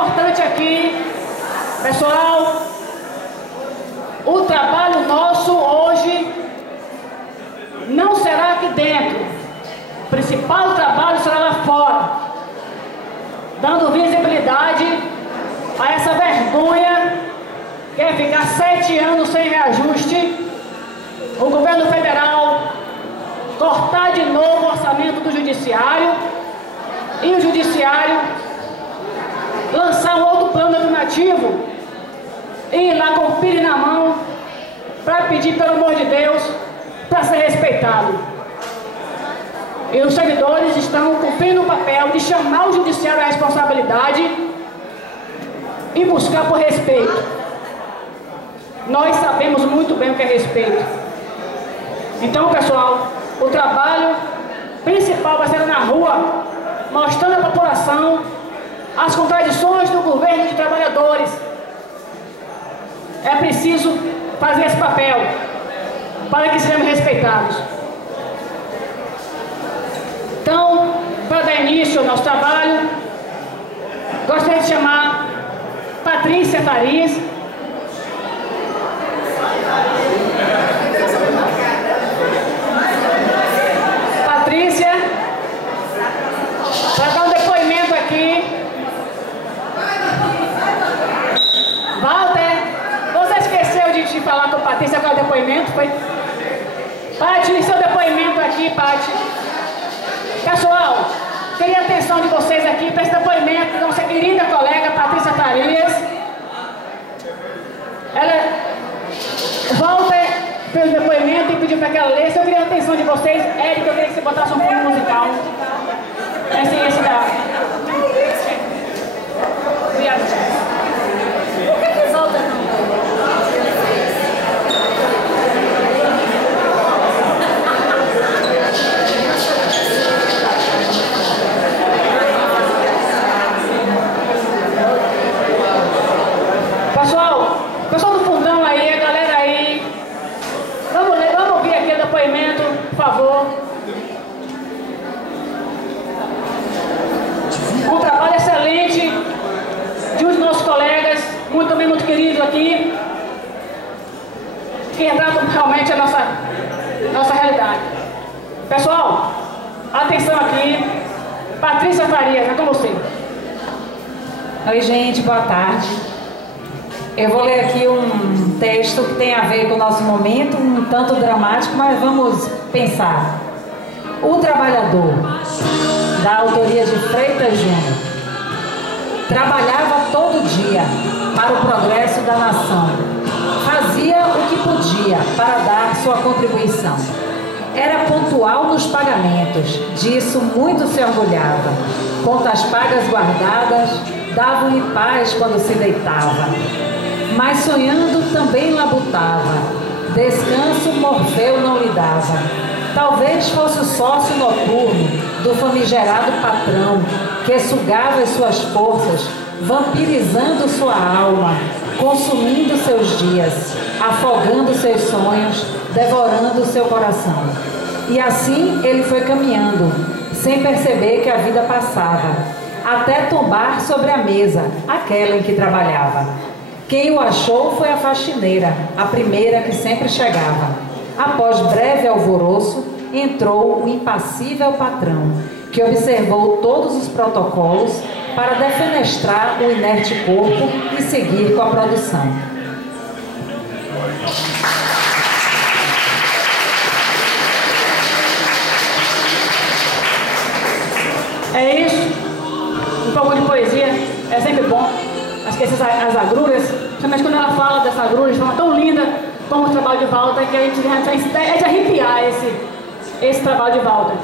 Importante aqui, pessoal, o trabalho nosso hoje não será aqui dentro. O principal trabalho será lá fora, dando visibilidade a essa vergonha que é ficar 7 anos sem reajuste, o governo federal cortar de novo o orçamento do judiciário e o judiciário lançar um outro plano alternativo e ir lá com o pilho na mão para pedir, pelo amor de Deus, para ser respeitado. E os servidores estão cumprindo o papel de chamar o judiciário à responsabilidade e buscar por respeito. Nós sabemos muito bem o que é respeito. Então, pessoal, o trabalho principal vai ser na rua, mostrando à população as contradições do governo de trabalhadores. É preciso fazer esse papel para que sejamos respeitados. Então, para dar início ao nosso trabalho, gostaria de chamar Patrícia Farias. Patrícia, para dar um depoimento aqui. Walter, você esqueceu de falar com a Patrícia qual é o depoimento? Foi? Pati, seu depoimento aqui, Pati. Pessoal, queria a atenção de vocês aqui para esse depoimento da nossa querida colega Patrícia Farias. Walter fez o depoimento e pediu para que ela lesse. Eu queria a atenção de vocês. Érica, eu queria que você botasse um fundo musical. Esse da... Por que volta não? Pessoal do fundão aí, a galera aí, vamos ouvir aqui o depoimento, por favor. Um trabalho excelente de um dos nossos colegas, muito queridos aqui, que retratam realmente a nossa realidade. Pessoal, atenção aqui, Patrícia Farias, é com você. Oi, gente, boa tarde. Eu vou ler aqui um texto que tem a ver com o nosso momento, um tanto dramático, mas vamos pensar. O Trabalhador, da autoria de Freitas Júnior. Trabalhava todo dia para o progresso da nação. Fazia o que podia para dar sua contribuição. Era pontual nos pagamentos, disso muito se orgulhava. Contas pagas guardadas, davam-lhe paz quando se deitava. Mas sonhando também labutava, descanso Morfeu não lhe dava. Talvez fosse o sócio noturno do famigerado patrão, que sugava as suas forças, vampirizando sua alma, consumindo seus dias, afogando seus sonhos, devorando seu coração. E assim ele foi caminhando, sem perceber que a vida passava, até tombar sobre a mesa aquela em que trabalhava. Quem o achou foi a faxineira, a primeira que sempre chegava. Após breve alvoroço, entrou o impassível patrão, que observou todos os protocolos para defenestrar o inerte corpo e seguir com a produção. É isso, um pouco de poesia é sempre bom. Acho que as agruras, principalmente quando ela fala dessa agrura de forma tão linda como o trabalho de Walter, que a gente é de arrepiar esse trabalho de Walter.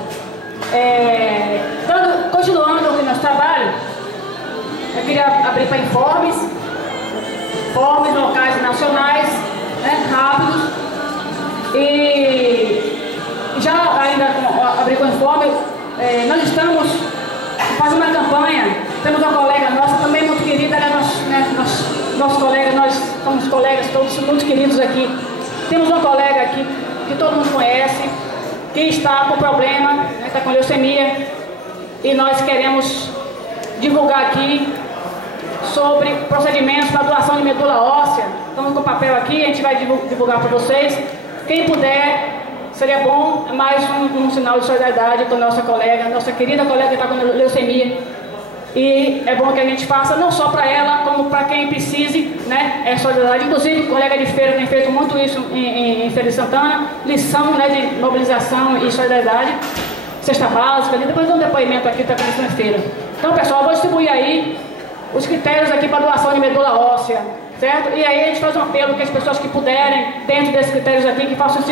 Continuando o nosso trabalho, eu queria abrir para informes locais e nacionais, né, rápidos. E já ainda abrir com informe, nós estamos fazendo uma campanha. Temos uma colega nossa também muito querida, nosso colega, nós somos colegas todos muito queridos aqui. Temos uma colega aqui que todo mundo conhece, que está com problema, né, está com leucemia, e nós queremos divulgar aqui sobre procedimentos para doação de medula óssea. Estamos com o papel aqui, a gente vai divulgar para vocês. Quem puder, seria bom, mais um sinal de solidariedade com a nossa colega, nossa querida colega que está com leucemia. E é bom que a gente faça não só para ela, como para quem precise, né? É solidariedade. Inclusive, o colega de feira tem feito muito isso em Feira de Santana, lição, né, de mobilização e solidariedade, cesta básica, depois de um depoimento aqui da Comissão de Feira. Então, pessoal, eu vou distribuir aí os critérios aqui para doação de medula óssea, certo? E aí a gente faz um apelo que as pessoas que puderem, dentro desses critérios aqui, que façam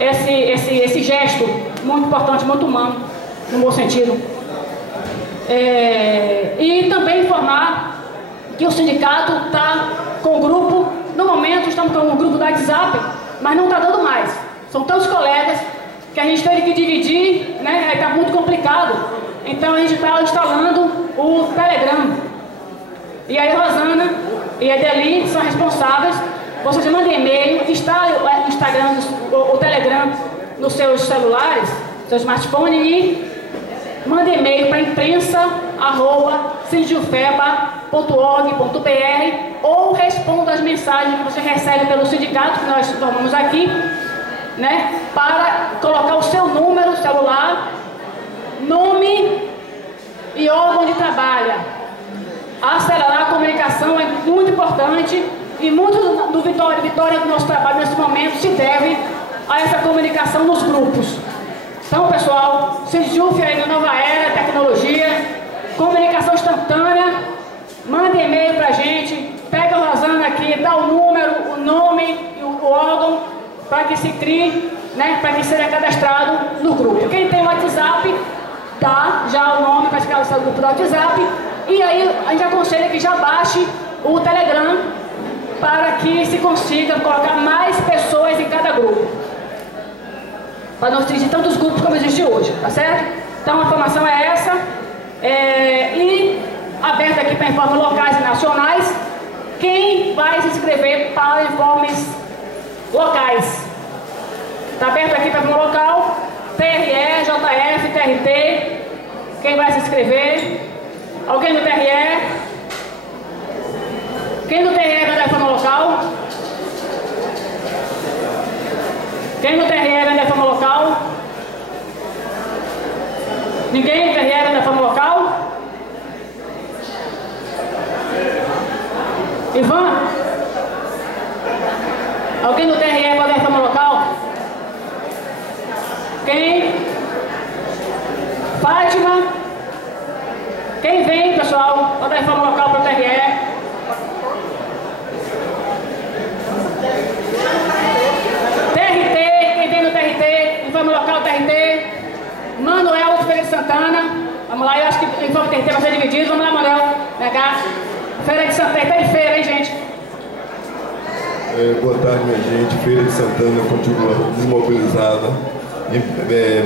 esse gesto muito importante, muito humano, no bom sentido. E também informar que o sindicato está com o grupo, no momento estamos com um grupo do WhatsApp, mas não está dando mais. São tantos colegas que a gente teve que dividir, né? Está muito complicado. Então a gente está instalando o Telegram. E aí a Rosana e a Deli são responsáveis. Vocês mandem e-mail, instalem o Instagram, o Telegram nos seus celulares, seu smartphone, e mandem e-mail para imprensa@sindjufeba.org.br ou responda as mensagens que você recebe pelo sindicato, que nós formamos aqui, né, para colocar o seu número celular, nome e órgão de trabalho. Acelerar a comunicação é muito importante e muito do vitória do nosso trabalho nesse momento se deve a essa comunicação nos grupos. Então, pessoal, Sindjuf aí na nova era, tecnologia, comunicação instantânea, manda e-mail pra gente, pega a Rosana aqui, dá o número, o nome e o órgão para que se crie, né, para que seja cadastrado no grupo. Quem tem o WhatsApp, dá já o nome para escrever o grupo do WhatsApp, e aí a gente aconselha que já baixe o Telegram para que se consiga colocar mais pessoas em cada grupo, para não existir tantos grupos como existe hoje, tá certo? Então a informação é essa, e aberta aqui para informes locais e nacionais. Quem vai se inscrever para informes locais? Está aberto aqui para informe local, TRE, JF, TRT. Quem vai se inscrever? Alguém do TRE? Quem do TRE vai dar informe local? Quem do TRE vai dar informe local? Ninguém do TRE vai dar informe local? Ivan? Alguém do TRE vai dar informe local? Quem? Fátima? Quem vem, pessoal, para dar informe local para o TRE? Quem vem no TRT? Informe local TRT? Manuel de Feira de Santana. Vamos lá, eu acho que o informe TRT vai ser dividido. Vamos lá, Manuel. Vem cá. Feira de Santana, tá de feira, hein, gente? Boa tarde, minha gente. Feira de Santana continua desmobilizada,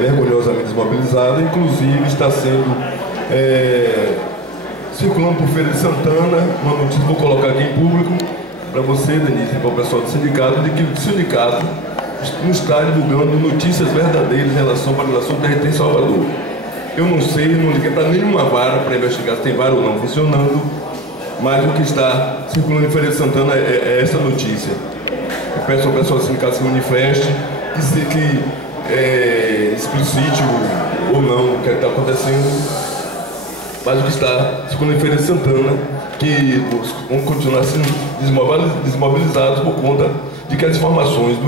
vergonhosamente desmobilizada. Inclusive está sendo circulando por Feira de Santana uma notícia, vou colocar aqui em público para você, Denise, e para o pessoal do sindicato, de que o sindicato não está divulgando notícias verdadeiras em relação à paralisação do TRT em Salvador. Eu não sei, não liguei para nenhuma vara para investigar se tem vara ou não funcionando, mas o que está circulando em Feira de Santana é essa notícia. Eu peço ao pessoal do sindicato se manifeste, que explicite ou não o que está acontecendo, mas o que está circulando em Feira de Santana, que vão continuar sendo desmobilizados por conta de que as informações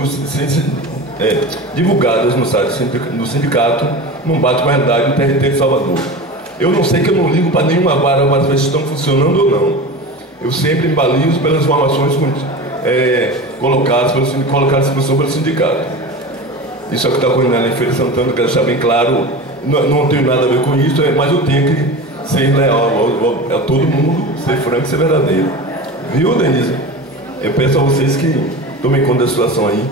divulgadas no site do sindicato não batem com a realidade do TRT de Salvador. Eu não sei, que eu não ligo para nenhuma vara para ver se estão funcionando ou não. Eu sempre me balizo pelas informações colocadas à disposição pelo sindicato. Isso é o que está ocorrendo em Feira de Santana, quero deixar bem claro. Não tenho nada a ver com isso, mas eu tenho que ser leal a todo mundo, ser franco e ser verdadeiro. Viu, Denise? Eu peço a vocês que tomem conta da situação aí,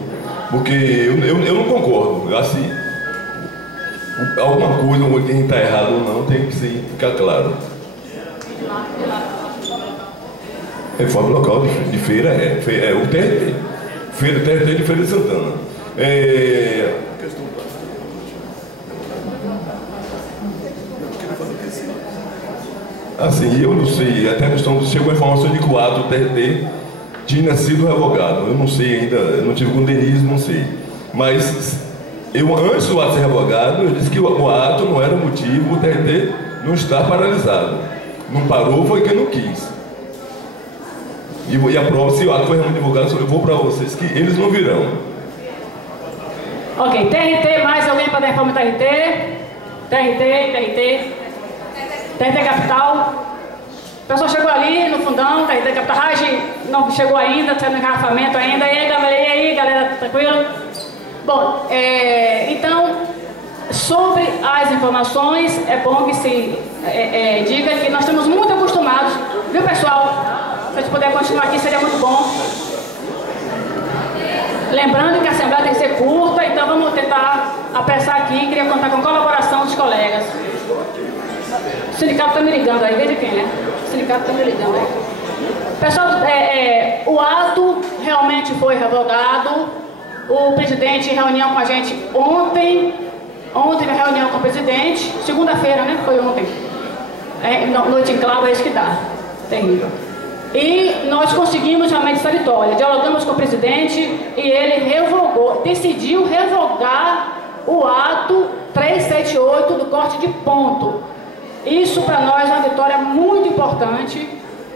porque eu não concordo. Assim, alguma coisa, quem está errado ou não, tem que ficar claro. Reforma local de feira é o TRT. TRT de Feira de Santana. Assim, eu não sei, até chegou a informação de que o ato do TRT tinha sido revogado. Eu não sei ainda, eu não tive com o Denise, não sei. Mas eu, antes do ato ser revogado, eu disse que o ato não era motivo, o TRT não está paralisado. Não parou, foi quem não quis. E a prova, se o ato foi realmente divulgado, eu vou para vocês que eles não virão. Ok, TRT, mais alguém para dar informe do TRT? TRT Capital. O pessoal chegou ali no fundão, TRT Capital. Raj não chegou ainda, está no engarrafamento ainda. E aí, galera, tranquilo? Bom, então, sobre as informações, é bom que se diga que nós estamos muito acostumados, viu, pessoal? Se a gente puder continuar aqui, seria muito bom. Lembrando que a Assembleia tem que ser curta, então vamos tentar apressar aqui. Queria contar com a colaboração dos colegas. O sindicato está me ligando aí, veja quem é. O sindicato está me ligando aí. Pessoal, o ato realmente foi revogado. O presidente reunião com a gente ontem teve reunião com o presidente. Segunda-feira, né? Foi ontem. Noite em claro, é isso que dá. Terrível. E nós conseguimos realmente essa vitória. Dialogamos com o presidente e ele decidiu revogar o ato 378 do corte de ponto. Isso para nós é uma vitória muito importante,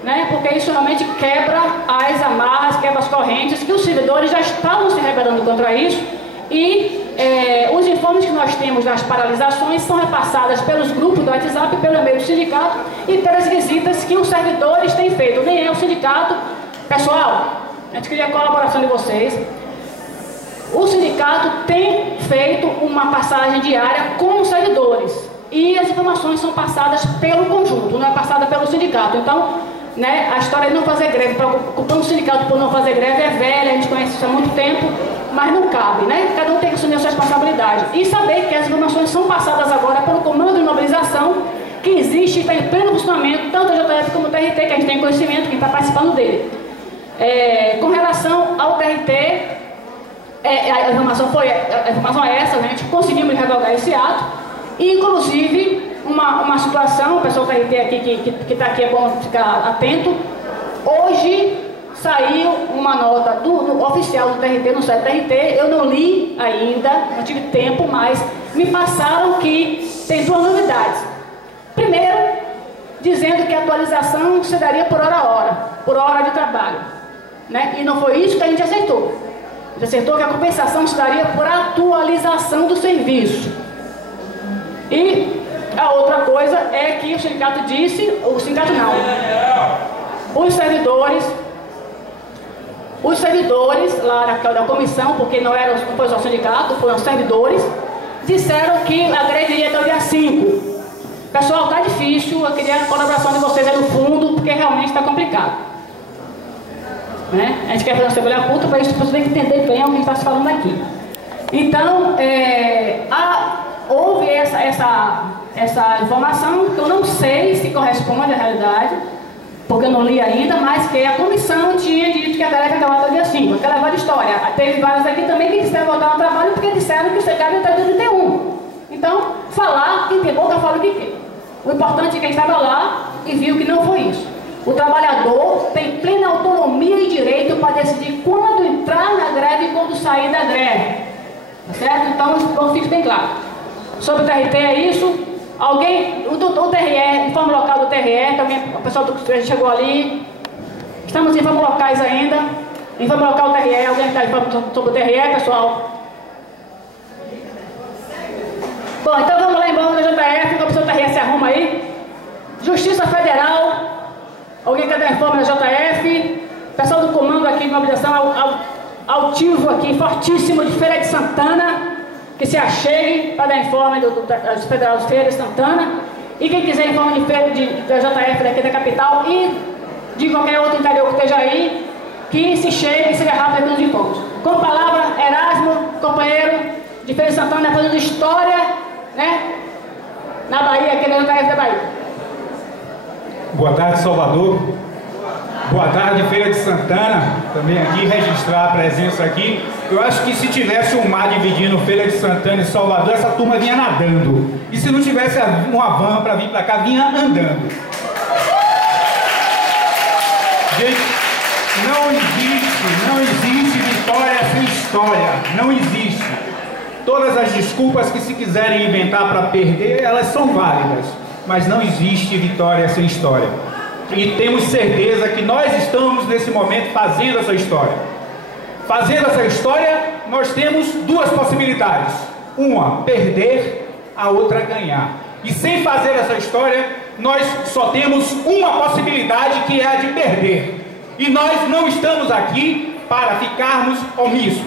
né? Porque isso realmente quebra as amarras, quebra as correntes, que os servidores já estavam se rebelando contra isso. E os informes que nós temos das paralisações são repassadas pelos grupos do WhatsApp, pelo e-mail do sindicato e pelas visitas que os servidores têm feito. Nem é o sindicato. Pessoal, a gente queria a colaboração de vocês. O sindicato tem feito uma passagem diária com os servidores e as informações são passadas pelo conjunto, não é passada pelo sindicato. Então, né, a história de não fazer greve, culpando o sindicato por não fazer greve é velha, a gente conhece isso há muito tempo, mas não cabe, né? Cada um tem que assumir a sua responsabilidade e saber que as informações são passadas agora pelo comando de mobilização que existe e está em pleno funcionamento, tanto a JF como o TRT, que a gente tem conhecimento, quem está participando dele. Com relação ao TRT, a informação é essa, né? A gente conseguimos revogar esse ato e, inclusive, uma situação, o pessoal do TRT aqui que está aqui é bom ficar atento. Hoje saiu uma nota oficial do TRT, no site do TRT, eu não li ainda, não tive tempo, mas me passaram que tem duas novidades. Primeiro, dizendo que a atualização se daria por hora de trabalho, né? E não foi isso que a gente aceitou. A gente aceitou que a compensação se daria por atualização do serviço. E a outra coisa é que o sindicato disse, os servidores lá da comissão, porque não foi só o sindicato, foram os servidores, disseram que a greve iria até o dia 5. Pessoal, tá difícil, eu queria a colaboração de vocês aí no fundo, porque realmente está complicado. Né? A gente quer fazer uma Assembleia curta, para isso você tem que entender bem o que está se falando aqui. Então, houve essa informação, que eu não sei se corresponde à realidade, porque eu não li ainda, mas que a comissão tinha dito que a greve ia acabar até o dia 5. Aquela velha história. Teve vários aqui também que disseram voltar ao trabalho porque disseram que o secado ia até o dia 31. Então, quem tem boca fala o que quer. O importante é quem estava lá e viu que não foi isso. O trabalhador tem plena autonomia e direito para decidir quando entrar na greve e quando sair da greve. Tá certo? Então, fique bem claro. Sobre o TRT é isso. Alguém, o TRE, informe local do TRE, também, o pessoal do que chegou ali. Estamos em informes locais ainda. Informe local do TRE, alguém está informando sobre o TRE, pessoal? Bom, então vamos lá em bomba da JF, que o pessoal do TRE se arruma aí. Justiça Federal, alguém quer dar informe da JF? Pessoal do comando aqui de mobilização, altivo aqui, fortíssimo, de Feira de Santana, que se achegue para dar informe do Federal de Feira de Santana. E quem quiser informe da JF daqui da capital e de qualquer outro interior que esteja aí, que se chegue e seja rápido nos informes. Com palavra, Erasmo, companheiro de Feira de Santana, fazendo história, né? Na Bahia, aqui na JF da Bahia. Boa tarde, Salvador. Boa tarde, Feira de Santana. Também aqui, registrar a presença aqui. Eu acho que se tivesse um mar dividindo Feira de Santana e Salvador, essa turma vinha nadando. E se não tivesse uma van para vir para cá, vinha andando. Gente, não existe vitória sem história. Não existe. Todas as desculpas que se quiserem inventar para perder, elas são válidas. Mas não existe vitória sem história. E temos certeza que nós estamos nesse momento fazendo essa história. Fazendo essa história, nós temos duas possibilidades. Uma, perder, a outra, ganhar. E sem fazer essa história, nós só temos uma possibilidade, que é a de perder. E nós não estamos aqui para ficarmos omissos.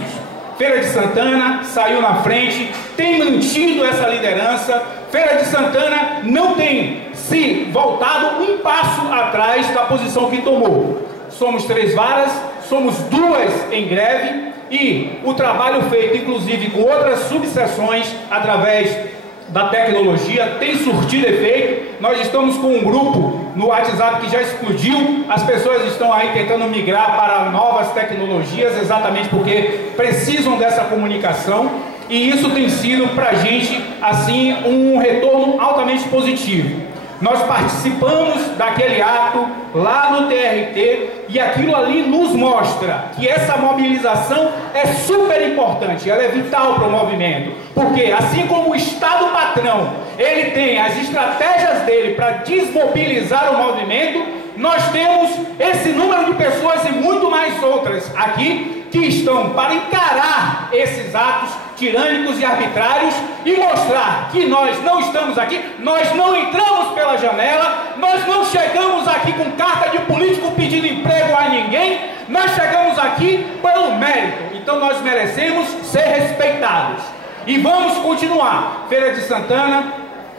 Feira de Santana saiu na frente, tem mantido essa liderança. Feira de Santana não tem se voltado um passo atrás da posição que tomou. Somos 3 varas, somos 2 em greve, e o trabalho feito, inclusive, com outras subseções, através da tecnologia, tem surtido efeito. Nós estamos com um grupo no WhatsApp que já explodiu. As pessoas estão aí tentando migrar para novas tecnologias, exatamente porque precisam dessa comunicação, e isso tem sido para a gente, assim, um retorno altamente positivo. Nós participamos daquele ato lá no TRT, e aquilo ali nos mostra que essa mobilização é super importante, ela é vital para o movimento, porque assim como o Estado patrão, ele tem as estratégias dele para desmobilizar o movimento, nós temos esse número de pessoas e muito mais outras aqui que estão para encarar esses atos tirânicos e arbitrários e mostrar que nós não estamos aqui, nós não entramos pela janela, nós não chegamos aqui com carta de político pedindo emprego a ninguém, nós chegamos aqui pelo mérito. Então nós merecemos ser respeitados e vamos continuar. Feira de Santana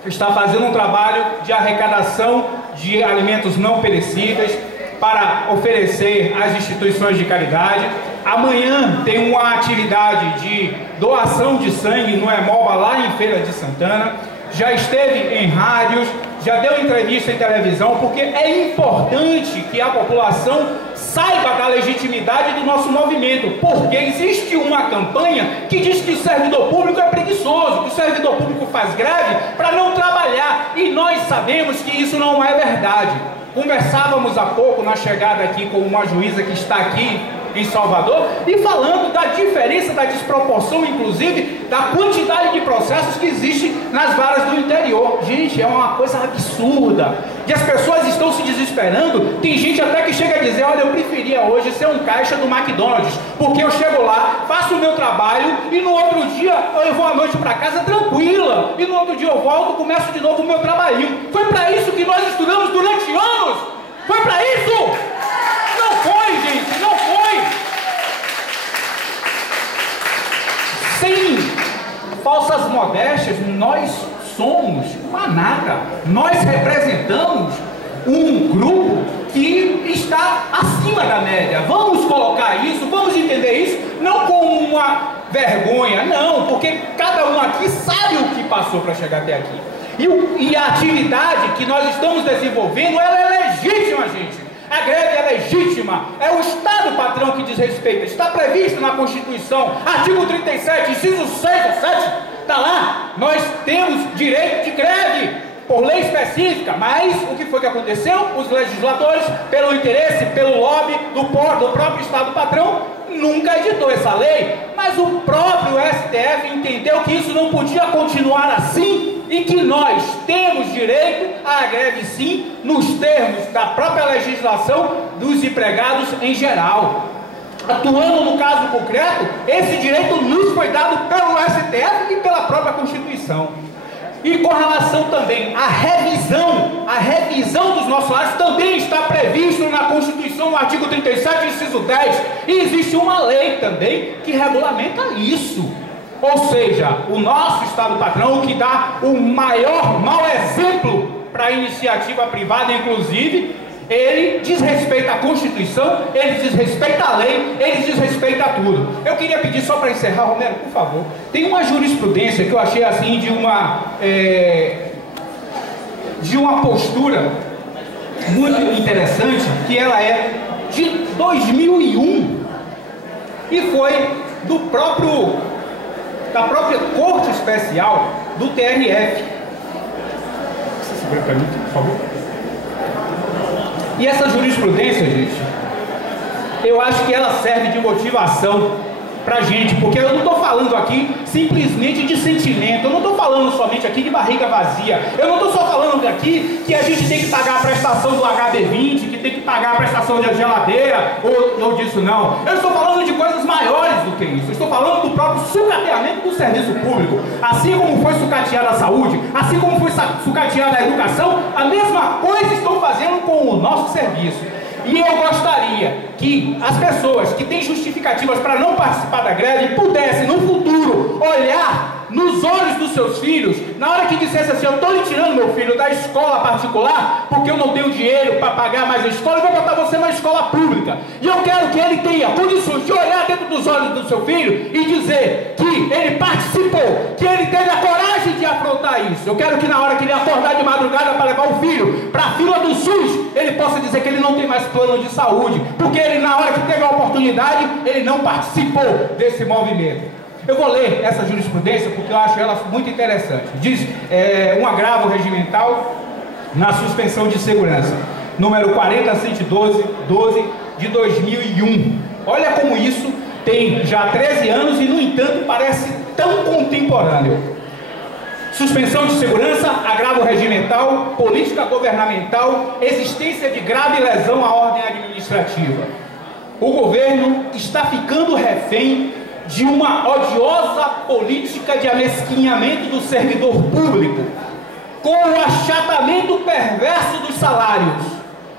está fazendo um trabalho de arrecadação de alimentos não perecíveis para oferecer às instituições de caridade. Amanhã tem uma atividade de doação de sangue no Hemoba, lá em Feira de Santana. Já esteve em rádios, já deu entrevista em televisão, porque é importante que a população saiba da legitimidade do nosso movimento, porque existe uma campanha que diz que o servidor público é preguiçoso, que o servidor público faz greve para não trabalhar, e nós sabemos que isso não é verdade. Conversávamos há pouco na chegada aqui com uma juíza que está aqui em Salvador, e falando da diferença, da desproporção, inclusive, da quantidade de processos que existe nas varas do interior. Gente, é uma coisa absurda, e as pessoas estão se desesperando. Tem gente até que chega a dizer: olha, eu preferia hoje ser um caixa do McDonald's, porque eu chego lá, faço o meu trabalho, e no outro dia eu vou à noite para casa tranquila, e no outro dia eu volto, começo de novo o meu trabalhinho. Foi para isso que nós estudamos durante anos? Foi para isso? Não foi, gente, não foi. Sem falsas modéstias, nós somos manada, nós representamos um grupo que está acima da média. Vamos colocar isso, vamos entender isso, não como uma vergonha, não, porque cada um aqui sabe o que passou para chegar até aqui. E a atividade que nós estamos desenvolvendo, ela é legítima, gente. A greve é legítima, é o Estado patrão que desrespeita, está previsto na Constituição, artigo 37, inciso 6 ou 7, está lá. Nós temos direito de greve por lei específica, mas o que foi que aconteceu? Os legisladores, pelo interesse, pelo lobby do próprio Estado patrão, nunca editou essa lei, mas o próprio STF entendeu que isso não podia continuar assim, e que nós temos direito à greve sim, nos termos da própria legislação dos empregados em geral. Atuando no caso concreto, esse direito nos foi dado pelo STF e pela própria Constituição. E com relação também à revisão dos nossos atos, também está previsto na Constituição, no artigo 37, inciso 10, e existe uma lei também que regulamenta isso. Ou seja, o nosso Estado patrão, que dá o maior mau exemplo para a iniciativa privada, inclusive, ele desrespeita a Constituição, ele desrespeita a lei, ele desrespeita tudo. Eu queria pedir, só para encerrar, Romero, por favor, tem uma jurisprudência que eu achei assim de uma postura muito interessante, que ela é de 2001 e foi da própria Corte Especial do TRF. Você segura para mim, por favor. E essa jurisprudência, gente, eu acho que ela serve de motivação pra gente, porque eu não estou falando aqui simplesmente de sentimento, eu não estou falando somente aqui de barriga vazia, eu não estou só falando aqui que a gente tem que pagar a prestação do HB20, que tem que pagar a prestação da geladeira, ou disso não. Eu estou falando de coisas maiores do que isso, eu estou falando do próprio sucateamento do serviço público. Assim como foi sucateada a saúde, assim como foi sucateada a educação, a mesma coisa estão fazendo com o nosso serviço. E eu gostaria que as pessoas que têm justificativas para não participar da greve pudessem, no futuro, olhar nos olhos dos seus filhos, na hora que dissesse assim: eu estou lhe tirando meu filho da escola particular porque eu não tenho dinheiro para pagar mais a escola, eu vou botar você na escola pública. E eu quero que ele tenha condições de olhar dentro dos olhos do seu filho e dizer que ele participou, que ele teve a coragem de afrontar isso. Eu quero que na hora que ele acordar de madrugada para levar o filho para a fila do SUS, ele possa dizer que ele não tem mais plano de saúde, porque ele, na hora que teve a oportunidade, ele não participou desse movimento. Eu vou ler essa jurisprudência porque eu acho ela muito interessante. Diz um agravo regimental na suspensão de segurança, número 40112 de 2001. Olha como isso tem já 13 anos e, no entanto, parece tão contemporâneo. Suspensão de segurança, agravo regimental, política governamental, existência de grave lesão à ordem administrativa. O governo está ficando refém de uma odiosa política de amesquinhamento do servidor público, com o achatamento perverso dos salários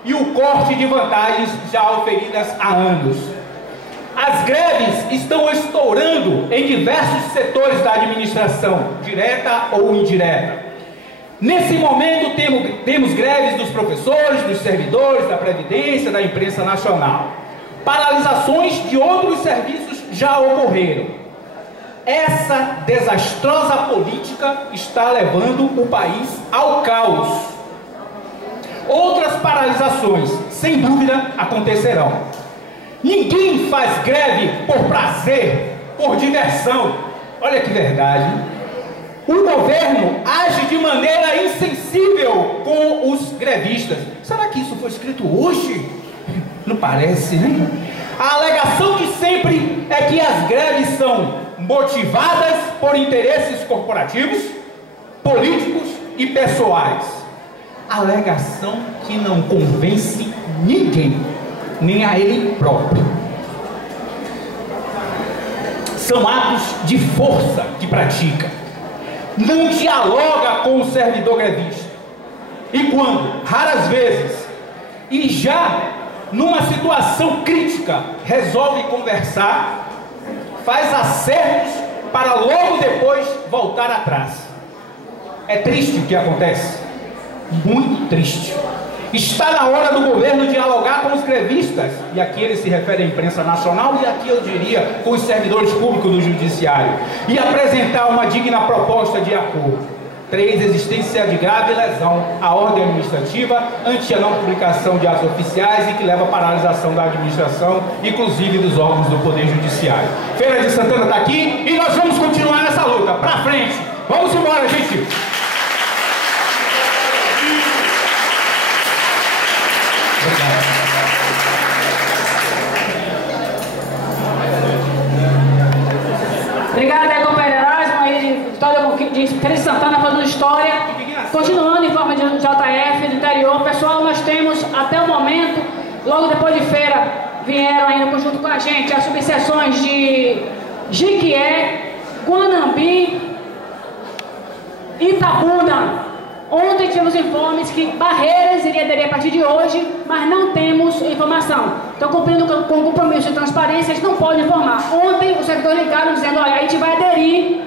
e o corte de vantagens já oferidas há anos. As greves estão estourando em diversos setores da administração, direta ou indireta. Nesse momento temos greves dos professores, dos servidores, da Previdência, da imprensa nacional. Paralisações de outros serviços já ocorreram. Essa desastrosa política está levando o país ao caos. Outras paralisações, sem dúvida, acontecerão. Ninguém faz greve por prazer, por diversão. Olha que verdade. O governo age de maneira insensível com os grevistas. Será que isso foi escrito hoje? Não parece, né? A alegação de sempre é que as greves são motivadas por interesses corporativos, políticos e pessoais. Alegação que não convence ninguém, nem a ele próprio. São atos de força que pratica. Não dialoga com o servidor grevista. E quando, raras vezes, e já numa situação crítica, resolve conversar, faz acertos para logo depois voltar atrás. É triste o que acontece, muito triste. Está na hora do governo dialogar com os grevistas, e aqui ele se refere à imprensa nacional, e aqui eu diria com os servidores públicos do judiciário, e apresentar uma digna proposta de acordo. 3. Existência de grave lesão à ordem administrativa ante a não publicação de atos oficiais e que leva à paralisação da administração, inclusive dos órgãos do Poder Judiciário. Feira de Santana está aqui e nós vamos continuar nessa luta. Pra frente! Vamos embora, gente! Obrigada, companheiro Erasmo, aí de história de Feira de Santana fazendo história. Continuando em forma de JF do interior. Pessoal, nós temos até o momento, logo depois de feira, vieram ainda junto com a gente as subseções de Jiquié, Guanambi, Itabuna. Ontem tivemos informes que Barreiras iria aderir a partir de hoje, mas não temos informação. Então, cumprindo com o compromisso de transparência, eles não podem informar. Ontem, os servidores ligaram dizendo: olha, a gente vai aderir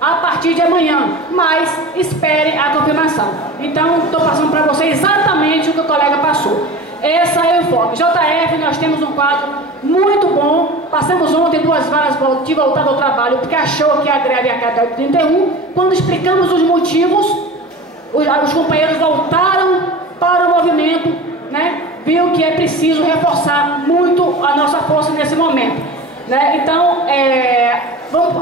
a partir de amanhã, mas esperem a confirmação. Então, estou passando para vocês exatamente o que o colega passou. Essa é o informe. JF, nós temos um quadro muito bom. Passamos ontem 2 horas de voltada ao trabalho, porque achou que a greve ia acabar em 31. Quando explicamos os motivos, os companheiros voltaram para o movimento, né? Viu que é preciso reforçar muito a nossa força nesse momento, né? Então,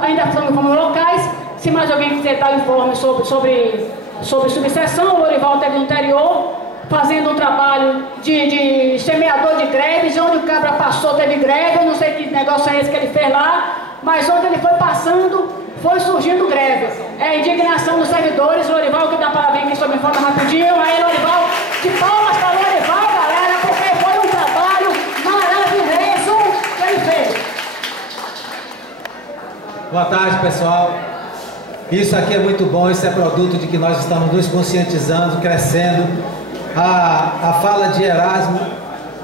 ainda falamos locais. Se mais alguém quiser dar informe sobre subseção, o Lorival teve no interior, fazendo um trabalho de semeador de greves, onde o cabra passou passou, teve greve, eu não sei que negócio é esse que ele fez lá, mas onde ele foi passando, foi surgindo greve. É a indignação dos servidores. Lorival, que dá para vir aqui sobre a forma rapidinho. Aí, Lorival, de palmas para Lorival, galera, porque foi um trabalho maravilhoso que ele fez. Boa tarde, pessoal. Isso aqui é muito bom, isso é produto de que nós estamos nos conscientizando, crescendo. A fala de Erasmo,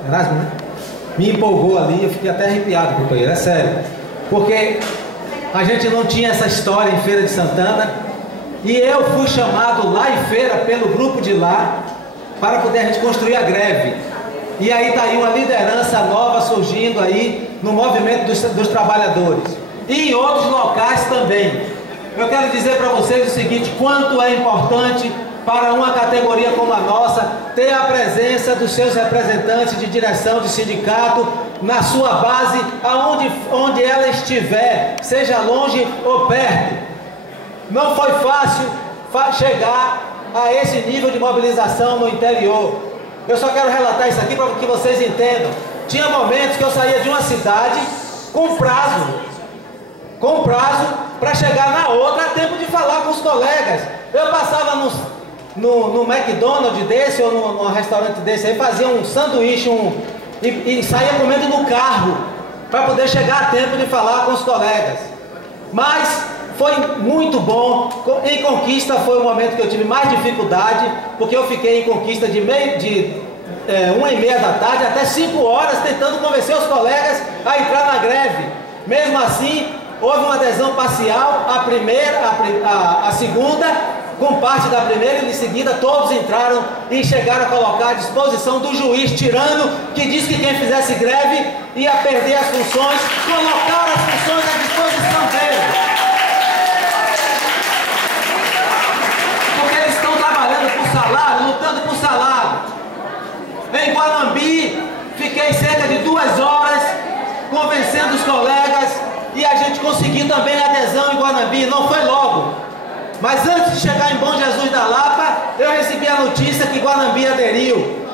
né? Me empolgou ali, eu fiquei até arrepiado, companheiro, é sério. Porque a gente não tinha essa história em Feira de Santana e eu fui chamado lá em Feira pelo grupo de lá para poder a gente construir a greve. E aí está aí uma liderança nova surgindo aí no movimento dos trabalhadores e em outros locais também. Eu quero dizer para vocês o seguinte: quanto é importante para uma categoria como a nossa ter a presença dos seus representantes de direção de sindicato na sua base, onde ela estiver, seja longe ou perto. Não foi fácil chegar a esse nível de mobilização no interior. Eu só quero relatar isso aqui para que vocês entendam. Tinha momentos que eu saía de uma cidade com prazo para chegar na outra, a tempo de falar com os colegas. Eu passava no McDonald's desse ou num restaurante desse aí, fazia um sanduíche e saía comendo no carro para poder chegar a tempo de falar com os colegas. Mas foi muito bom. Em Conquista foi o momento que eu tive mais dificuldade, porque eu fiquei em Conquista de 1h30 da tarde até 5 horas tentando convencer os colegas a entrar na greve. Mesmo assim, houve uma adesão parcial, a segunda, com parte da primeira, e em seguida todos entraram e chegaram a colocar à disposição do juiz tirano, que disse que quem fizesse greve ia perder as funções, colocaram as funções à disposição dele. Porque eles estão trabalhando por salário, lutando por salário. Em Guanambi, fiquei cerca de 2 horas convencendo os colegas e a gente conseguiu também a adesão em Guanambi. Não foi logo, mas antes de chegar em Bom Jesus da Lapa, eu recebi a notícia que Guanambi aderiu.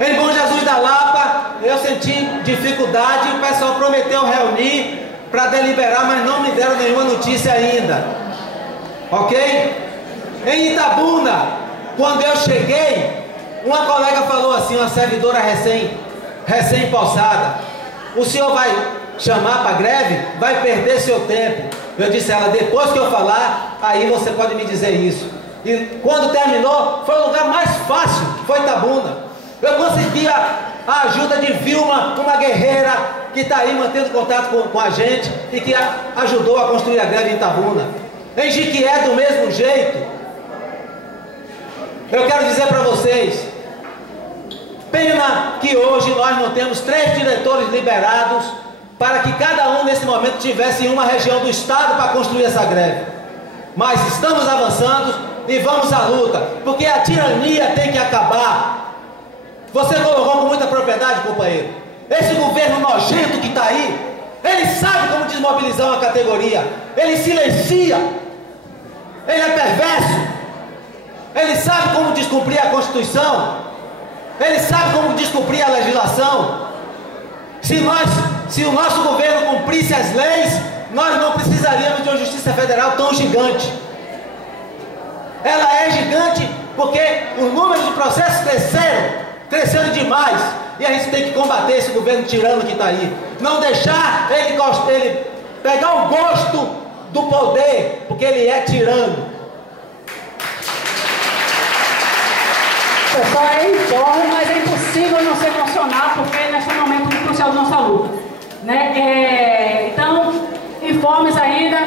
Em Bom Jesus da Lapa, eu senti dificuldade, o pessoal prometeu reunir para deliberar, mas não me deram nenhuma notícia ainda. Ok? Em Itabuna, quando eu cheguei, uma colega falou assim, uma servidora recém-possada: o senhor vai chamar para greve? Vai perder seu tempo. Eu disse a ela: depois que eu falar, aí você pode me dizer isso. E quando terminou, foi o lugar mais fácil, foi Itabuna. Eu consegui a ajuda de Vilma, uma guerreira que está aí mantendo contato com a gente e que ajudou a construir a greve em Itabuna. Em Jiquié, do mesmo jeito. Eu quero dizer para vocês, pena que hoje nós não temos 3 diretores liberados para que cada um nesse momento tivesse em uma região do estado para construir essa greve. Mas estamos avançando e vamos à luta, porque a tirania tem que acabar. Você colocou com muita propriedade, companheiro. Esse governo nojento que está aí, ele sabe como desmobilizar uma categoria. Ele silencia. Ele é perverso. Ele sabe como descumprir a Constituição. Ele sabe como descumprir a legislação. Se o nosso governo cumprisse as leis, nós não precisaríamos de uma Justiça Federal tão gigante. Ela é gigante porque os números de processos cresceram demais. E a gente tem que combater esse governo tirano que está aí. Não deixar ele pegar o gosto do poder, porque ele é tirano. Pessoal, é enorme, mas é impossível não se emocionar, porque nesse momento muito crucial da nossa luta, né? Então, informes ainda,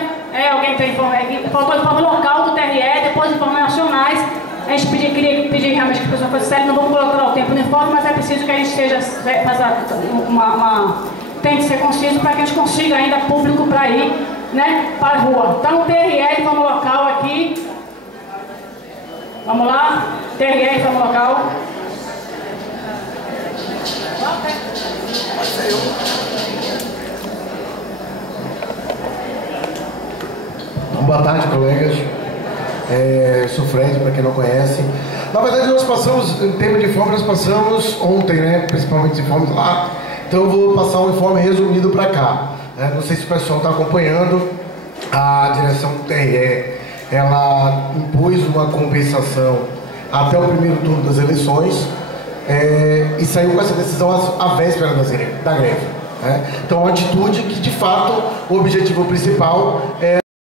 alguém tem informe, faltou informe local do TRE, depois informes nacionais. A gente queria pedir realmente que a pessoa fosse séria, não vamos colocar o tempo no informe, mas é preciso que a gente tente ser conciso para que a gente consiga ainda público para ir, né, para a rua. Então, TRE, informe local aqui. Vamos lá, TRE, informe local. Boa tarde, colegas. Sou Fred, para quem não conhece. Na verdade, nós passamos, em termos de informe, nós passamos ontem, né, principalmente os informes lá, Então eu vou passar um informe resumido para cá. Não sei se o pessoal está acompanhando, a direção do TRE, ela impôs uma compensação até o primeiro turno das eleições e saiu com essa decisão à véspera da greve. Então, uma atitude que, de fato, o objetivo principal é